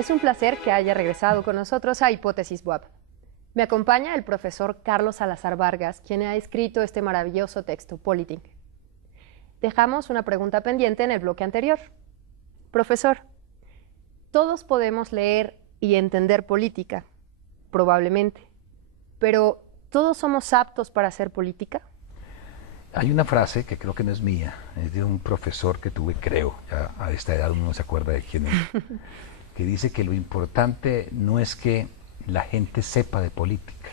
Es un placer que haya regresado con nosotros a Hipótesis WAP. Me acompaña el profesor Carlos Salazar Vargas, quien ha escrito este maravilloso texto, Politic. Dejamos una pregunta pendiente en el bloque anterior. Profesor, todos podemos leer y entender política, probablemente, pero ¿todos somos aptos para hacer política? Hay una frase que creo que no es mía, es de un profesor que tuve, creo, ya a esta edad uno no se acuerda de quién es, que dice que lo importante no es que la gente sepa de política,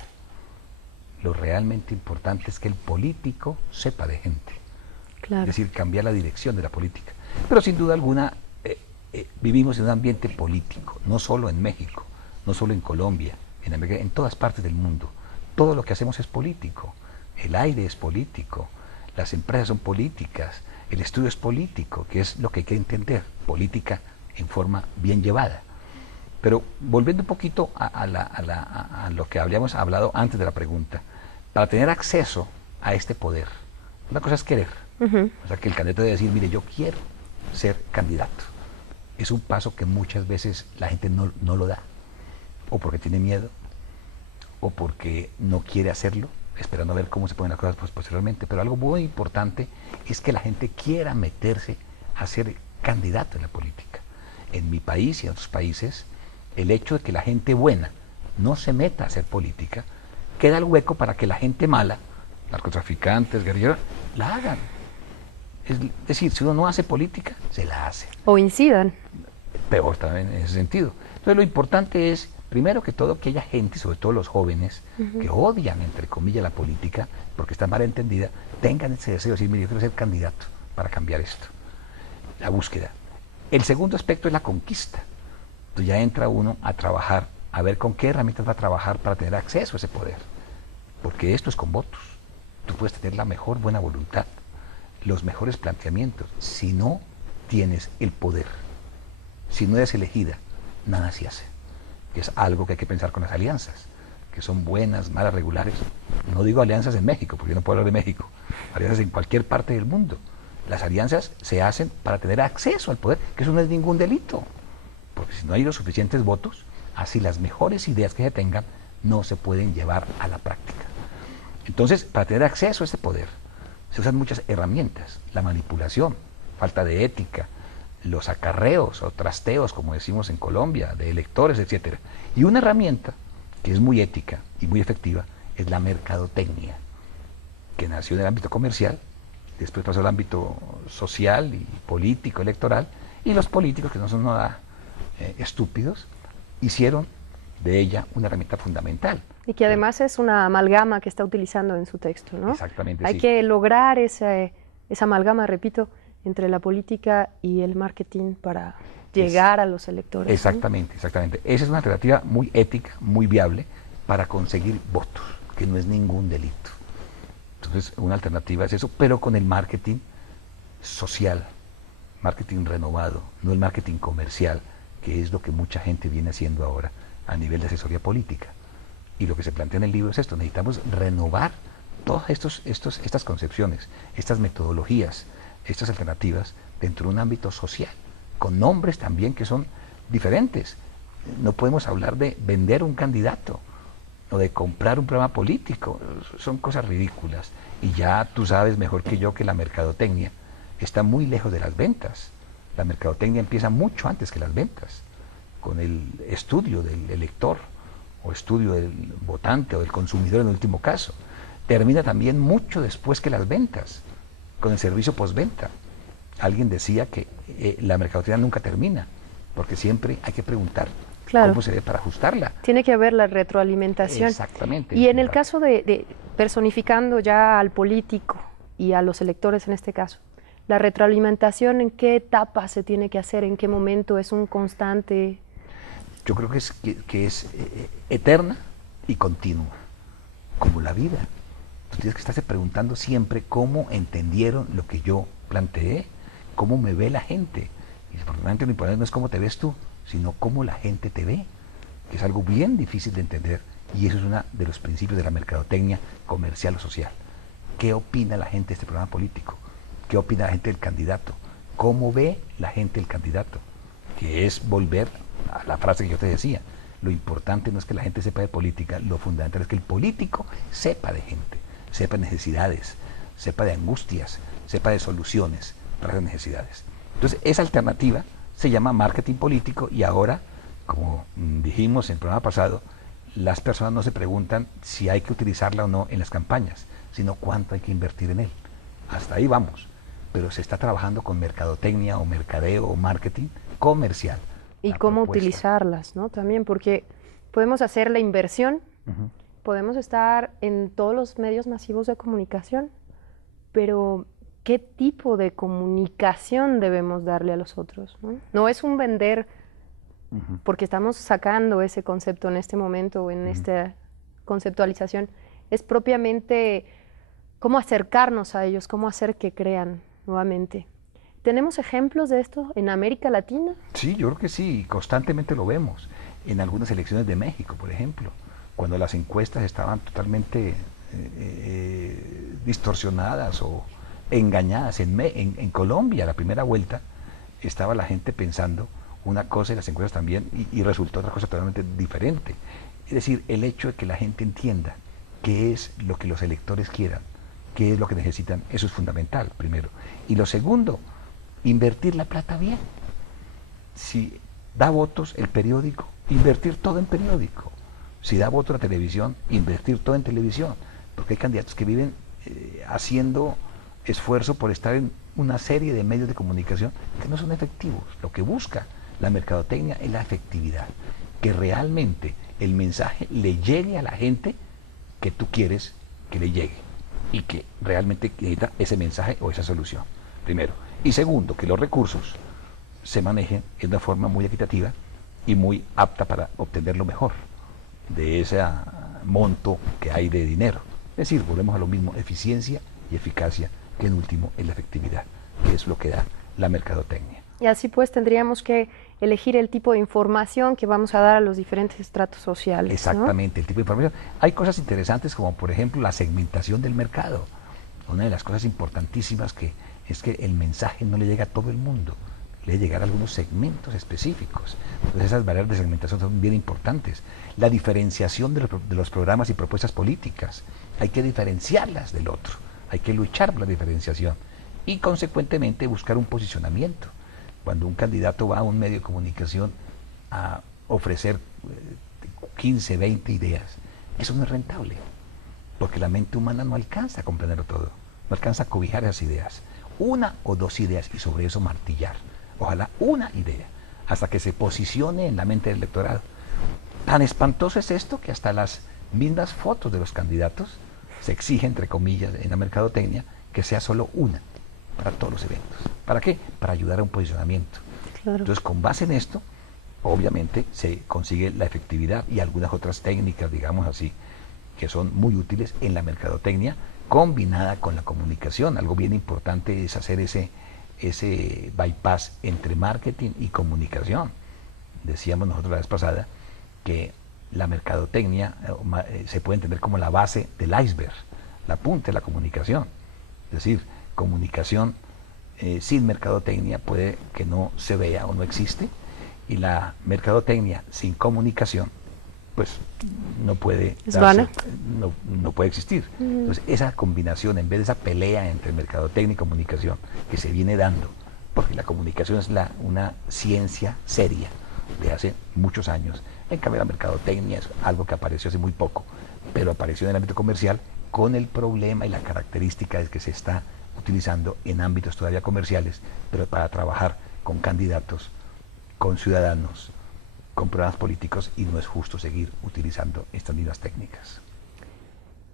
lo realmente importante es que el político sepa de gente, Claro. es decir, cambiar la dirección de la política. Pero sin duda alguna vivimos en un ambiente político, no solo en México, no solo en Colombia, en América, en todas partes del mundo. Todo lo que hacemos es político, el aire es político, las empresas son políticas, el estudio es político, que es lo que hay que entender, política en forma bien llevada. Pero volviendo un poquito a lo que habíamos hablado antes de la pregunta, para tener acceso a este poder, una cosa es querer, o sea que el candidato debe decir, mire, yo quiero ser candidato. Es un paso que muchas veces la gente no lo da, o porque tiene miedo, o porque no quiere hacerlo, esperando a ver cómo se ponen las cosas posteriormente. Pero algo muy importante es que la gente quiera meterse a ser candidato en la política. En mi país y en otros países, el hecho de que la gente buena no se meta a hacer política, queda el hueco para que la gente mala, narcotraficantes, guerrilleros, la hagan. Es decir, si uno no hace política, se la hace. O incidan. Peor también en ese sentido. Entonces lo importante es, primero que todo, que haya gente, sobre todo los jóvenes, que odian, entre comillas, la política, porque está mal entendida, tengan ese deseo de decir, mire, yo quiero ser candidato para cambiar esto. La búsqueda. El segundo aspecto es la conquista. Entonces ya entra uno a trabajar, a ver con qué herramientas va a trabajar para tener acceso a ese poder. Porque esto es con votos. Tú puedes tener la mejor buena voluntad, los mejores planteamientos, si no tienes el poder. Si no eres elegida, nada se hace. Que es algo que hay que pensar con las alianzas, que son buenas, malas, regulares. No digo alianzas en México, porque yo no puedo hablar de México. Alianzas en cualquier parte del mundo. Las alianzas se hacen para tener acceso al poder, que eso no es ningún delito. Porque si no hay los suficientes votos, así las mejores ideas que se tengan no se pueden llevar a la práctica. Entonces, para tener acceso a ese poder, se usan muchas herramientas. La manipulación, falta de ética, los acarreos o trasteos, como decimos en Colombia, de electores, etcétera. Y una herramienta que es muy ética y muy efectiva es la mercadotecnia, que nació en el ámbito comercial, después pasó al ámbito social y político, electoral, y los políticos, que no son nada estúpidos, hicieron de ella una herramienta fundamental. Y que además es una amalgama que está utilizando en su texto, ¿no? Exactamente, Hay sí. que lograr esa amalgama, repito, entre la política y el marketing para llegar a los electores. Exactamente, ¿no? Exactamente. Esa es una alternativa muy ética, muy viable para conseguir votos, que no es ningún delito. Entonces, una alternativa es eso, pero con el marketing social, marketing renovado, no el marketing comercial, que es lo que mucha gente viene haciendo ahora a nivel de asesoría política. Y lo que se plantea en el libro es esto: necesitamos renovar todas estas concepciones, estas metodologías, estas alternativas dentro de un ámbito social, con nombres también que son diferentes. No podemos hablar de vender un candidato o de comprar un programa político, son cosas ridículas. Y ya tú sabes mejor que yo que la mercadotecnia está muy lejos de las ventas. La mercadotecnia empieza mucho antes que las ventas, con el estudio del elector o estudio del votante o del consumidor en el último caso. Termina también mucho después que las ventas, con el servicio postventa. Alguien decía que la mercadotecnia nunca termina, porque siempre hay que preguntar cómo se ve para ajustarla. Tiene que haber la retroalimentación. Exactamente. Y en el caso de personificando ya al político y a los electores en este caso, la retroalimentación, ¿en qué etapa se tiene que hacer? ¿En qué momento es un constante? Yo creo que es eterna y continua, como la vida. Tú tienes que estarse preguntando siempre cómo entendieron lo que yo planteé, cómo me ve la gente. Y lo importante no es cómo te ves tú, sino cómo la gente te ve, que es algo bien difícil de entender, y eso es uno de los principios de la mercadotecnia comercial o social. ¿Qué opina la gente de este programa político? ¿Qué opina la gente del candidato? ¿Cómo ve la gente el candidato? Que es volver a la frase que yo te decía. Lo importante no es que la gente sepa de política, lo fundamental es que el político sepa de gente, sepa de necesidades, sepa de angustias, sepa de soluciones para esas necesidades. Entonces, esa alternativa se llama marketing político y ahora, como dijimos en el programa pasado, las personas no se preguntan si hay que utilizarla o no en las campañas, sino cuánto hay que invertir en él. Hasta ahí vamos, pero se está trabajando con mercadotecnia o mercadeo o marketing comercial. Y cómo utilizarlas, ¿no? También, porque podemos hacer la inversión, podemos estar en todos los medios masivos de comunicación, pero ¿qué tipo de comunicación debemos darle a los otros, ¿no? No es un vender, porque estamos sacando ese concepto en este momento, en esta conceptualización, es propiamente cómo acercarnos a ellos, cómo hacer que crean nuevamente. ¿Tenemos ejemplos de esto en América Latina? Sí, yo creo que sí, constantemente lo vemos. En algunas elecciones de México, por ejemplo, cuando las encuestas estaban totalmente distorsionadas o engañadas. En Colombia, la primera vuelta, estaba la gente pensando una cosa y las encuestas también, y resultó otra cosa totalmente diferente. Es decir, el hecho de que la gente entienda qué es lo que los electores quieran, qué es lo que necesitan, eso es fundamental, primero. Y lo segundo, invertir la plata bien. Si da votos el periódico, invertir todo en periódico. Si da votos la televisión, invertir todo en televisión. Porque hay candidatos que viven haciendo esfuerzo por estar en una serie de medios de comunicación que no son efectivos. Lo que busca la mercadotecnia es la efectividad, que realmente el mensaje le llegue a la gente que tú quieres que le llegue y que realmente necesita ese mensaje o esa solución, primero. Y segundo, que los recursos se manejen de una forma muy equitativa y muy apta para obtener lo mejor de ese monto que hay de dinero. Es decir, volvemos a lo mismo, eficiencia y eficacia, que en último es la efectividad, que es lo que da la mercadotecnia. Y así pues tendríamos que elegir el tipo de información que vamos a dar a los diferentes estratos sociales. Exactamente, ¿no? El tipo de información. Hay cosas interesantes como por ejemplo la segmentación del mercado. Una de las cosas importantísimas es que el mensaje no le llega a todo el mundo, le debe llegar a algunos segmentos específicos. Entonces esas barreras de segmentación son bien importantes. La diferenciación de los programas y propuestas políticas, hay que diferenciarlas del otro, hay que luchar por la diferenciación y consecuentemente buscar un posicionamiento. Cuando un candidato va a un medio de comunicación a ofrecer 15, 20 ideas, eso no es rentable, porque la mente humana no alcanza a comprenderlo todo, no alcanza a cobijar esas ideas. Una o dos ideas y sobre eso martillar, ojalá una idea, hasta que se posicione en la mente del electorado. Tan espantoso es esto que hasta las mismas fotos de los candidatos se exige, entre comillas, en la mercadotecnia, que sea solo una para todos los eventos. ¿Para qué? Para ayudar a un posicionamiento. Claro. Entonces, con base en esto, obviamente se consigue la efectividad y algunas otras técnicas, digamos así, que son muy útiles en la mercadotecnia, combinada con la comunicación. Algo bien importante es hacer ese bypass entre marketing y comunicación. Decíamos nosotros la vez pasada que la mercadotecnia se puede entender como la base del iceberg, la punta de la comunicación. Es decir, comunicación sin mercadotecnia puede que no se vea o no existe, y la mercadotecnia sin comunicación pues no puede darse, no puede existir. Entonces esa combinación, en vez de esa pelea entre mercadotecnia y comunicación que se viene dando, porque la comunicación es una ciencia seria de hace muchos años, en cambio la mercadotecnia es algo que apareció hace muy poco, pero apareció en el ámbito comercial con el problema y la característica de que se está utilizando en ámbitos todavía comerciales, pero para trabajar con candidatos, con ciudadanos, con programas políticos, y no es justo seguir utilizando estas mismas técnicas.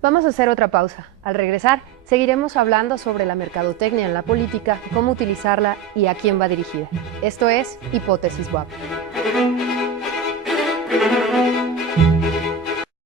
Vamos a hacer otra pausa. Al regresar, seguiremos hablando sobre la mercadotecnia en la política, cómo utilizarla y a quién va dirigida. Esto es Hipótesis WAP.